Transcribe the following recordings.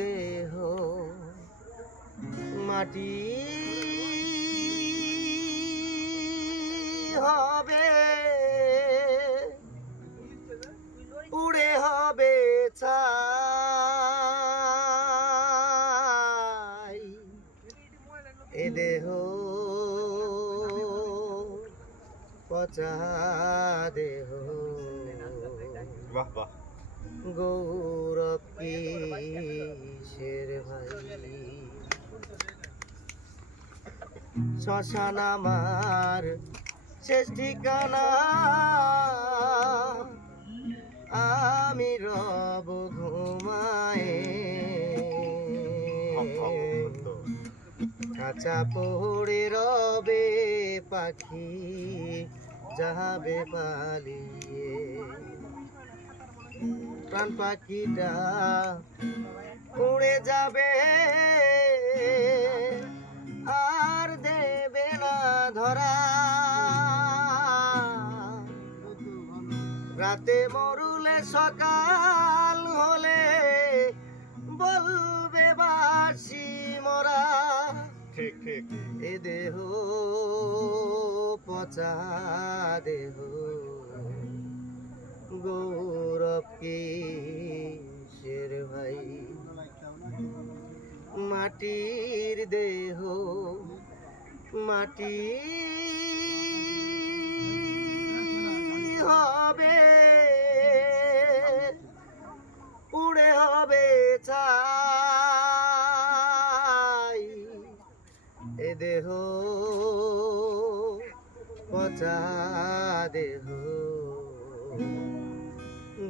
দেহ মাটি হবে, পুড়ে হবে ছাই। এ দেহ পচা দেহ, বাহ বাহ, গৌরব কিসের ভাই? শ্মশান আমার শেষ ঠিকানা, আমি রব ঘুমায়ে, কাঁচা পড়ে রবে পাখি যাবে পালিয়ে। প্রাণ পাখিটা উড়ে যাবে আর দেবে না ধরা, রাতে মরুলে সকাল হলে বলবে বাসি মরা। ঠিক ঠিক। এ দেহ পচা দেহ, গৌরব কিসের ভাই? মাটির দেহ মাটি হবে, পুড়ে হবে ছাই। এ দেহ পচা দেহ,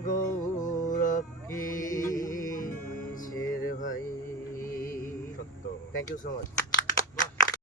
গৌরব কিসের ভাই? সত্য। Thank you so much.